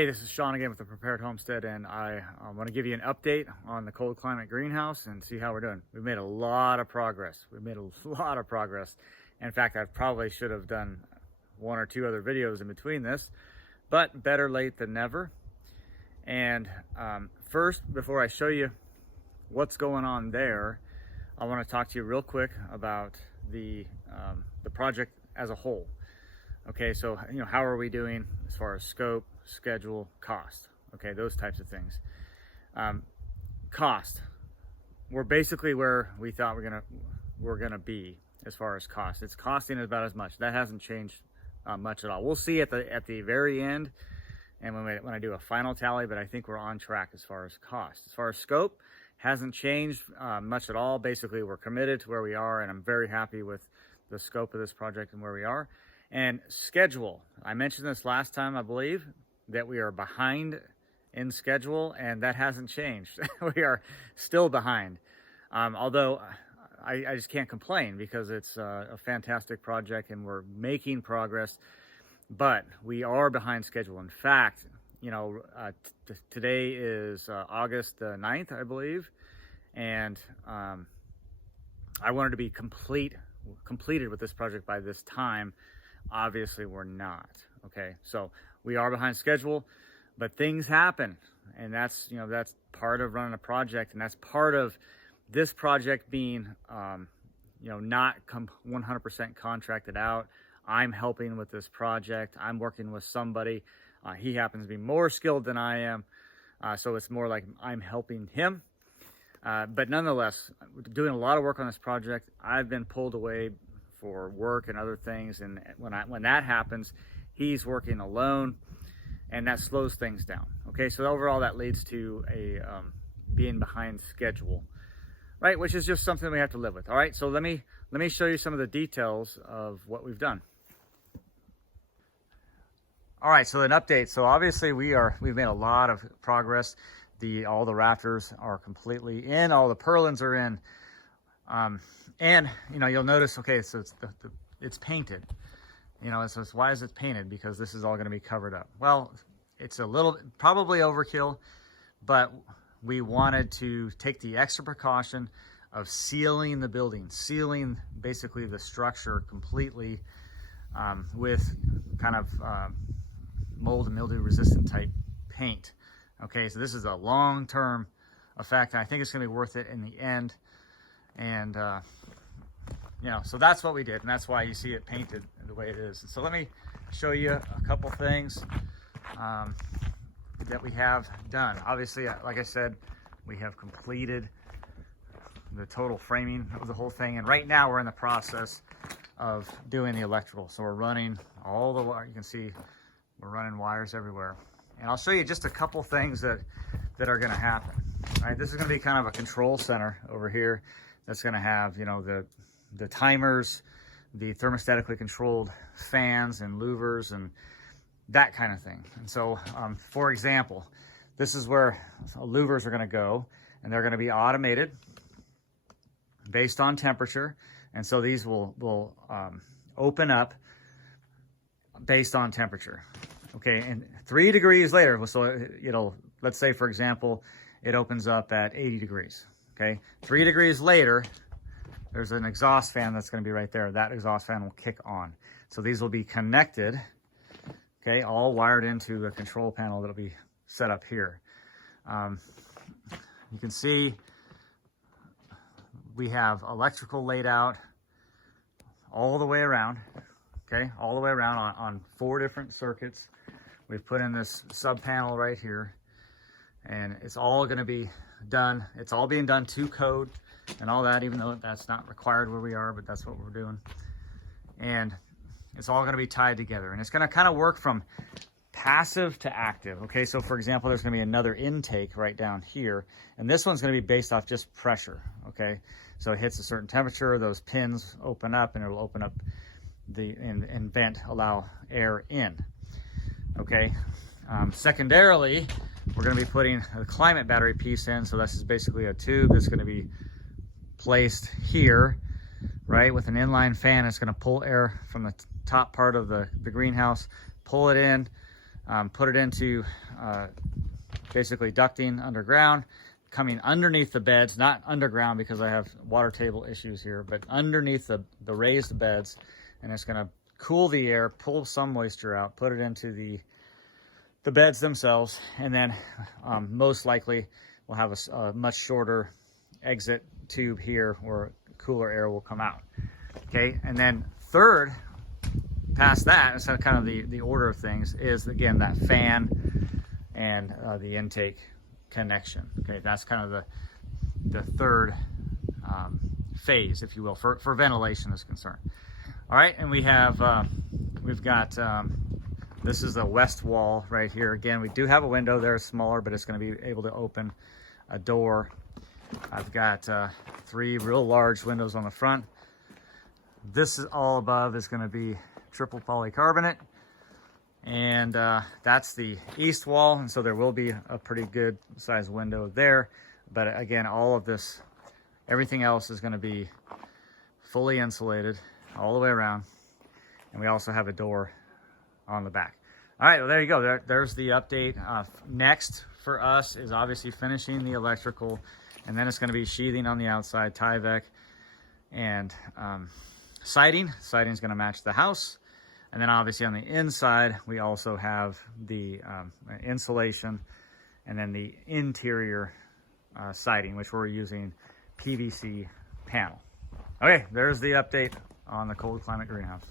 Hey, this is Sean again with the Prepared Homestead, and I want to give you an update on the cold climate greenhouse and see how we're doing. We've made a lot of progress. In fact, I probably should have done one or two other videos in between this, but better late than never. And first, before I show you what's going on there, I want to talk to you real quick about the project as a whole. Okay, so how are we doing as far as scope, schedule, cost? Okay, those types of things. Cost, we're basically where we thought we're gonna be as far as cost. It's costing about as much. That hasn't changed much at all. We'll see at the very end, and when I do a final tally, but I think we're on track as far as cost. As far as scope, hasn't changed much at all. Basically, we're committed to where we are, and I'm very happy with the scope of this project and where we are. And schedule, I mentioned this last time, I believe, that we are behind in schedule, and that hasn't changed. We are still behind. Although I just can't complain because it's a fantastic project and we're making progress, but we are behind schedule. In fact, today is August the 9th, I believe, and I wanted to be completed with this project by this time. Obviously we're not. Okay, so we are behind schedule, but things happen, and that's part of running a project, and that's part of this project being not 100% contracted out. I'm helping with this project. I'm working with somebody. He happens to be more skilled than I am, so it's more like I'm helping him. But nonetheless, doing a lot of work on this project. I've been pulled away for work and other things, and when that happens, he's working alone, and that slows things down. Okay, so overall that leads to a being behind schedule, right? Which is just something we have to live with. All right, so let me show you some of the details of what we've done. All right, so an update. So obviously we've made a lot of progress. All the rafters are completely in, all the purlins are in. And you'll notice, okay, so it's painted. It says, why is it painted? Because this is all going to be covered up. Well, it's a little probably overkill, but we wanted to take the extra precaution of sealing the building, sealing basically the structure completely with kind of mold and mildew resistant type paint. Okay, so this is a long-term effect, and I think it's going to be worth it in the end. And so that's what we did, and that's why you see it painted the way it is. And so let me show you a couple things that we have done. Obviously, like I said, we have completed the total framing of the whole thing, and right now we're in the process of doing the electrical. So we're running all the wire. You can see we're running wires everywhere, and I'll show you just a couple things that are going to happen. All right, this is going to be kind of a control center over here. That's going to have, the timers, the thermostatically controlled fans and louvers and that kind of thing. And so, for example, this is where louvers are going to go, and they're going to be automated based on temperature. And so these will open up based on temperature. Okay, and 3 degrees later, so let's say, for example, it opens up at 80 degrees. Okay, 3 degrees later, there's an exhaust fan that's going to be right there. That exhaust fan will kick on. So these will be connected, okay, all wired into a control panel that'll be set up here. You can see we have electrical laid out all the way around, okay, all the way around on 4 different circuits. We've put in this sub panel right here, and it's all going to be done. It's all being done to code and all that, even though that's not required where we are, but that's what we're doing. And it's all going to be tied together, and it's going to kind of work from passive to active. Okay, so for example, there's going to be another intake right down here, and this one's going to be based off just pressure. Okay, so it hits a certain temperature, those pins open up, and it'll open up and vent, allow air in. Okay, secondarily, we're going to be putting a climate battery piece in. So this is basically a tube that's going to be placed here, right, with an inline fan. It's going to pull air from the top part of the greenhouse, pull it in, put it into basically ducting underground, coming underneath the beds, not underground because I have water table issues here, but underneath the raised beds. And it's gonna cool the air, pull some moisture out, put it into the beds themselves, and then most likely we'll have a much shorter exit tube here where cooler air will come out. Okay, and then third, past that, so kind of the order of things is, again, that fan and the intake connection. Okay, that's kind of the third phase, if you will, for ventilation is concerned. All right, and we have we've got this is the west wall right here. Again, we do have a window there, smaller, but it's going to be able to open a door. I've got 3 real large windows on the front. This is all above is going to be triple polycarbonate, and that's the east wall, and so there will be a pretty good sized window there. But again, all of this, everything else is going to be fully insulated all the way around, and we also have a door on the back. All right, well, there you go. There's the update. Next for us is obviously finishing the electrical, and then it's going to be sheathing on the outside, Tyvek, and siding. Siding is going to match the house. And then obviously on the inside, we also have the insulation, and then the interior siding, which we're using PVC panel. Okay, there's the update on the Cold Climate Greenhouse.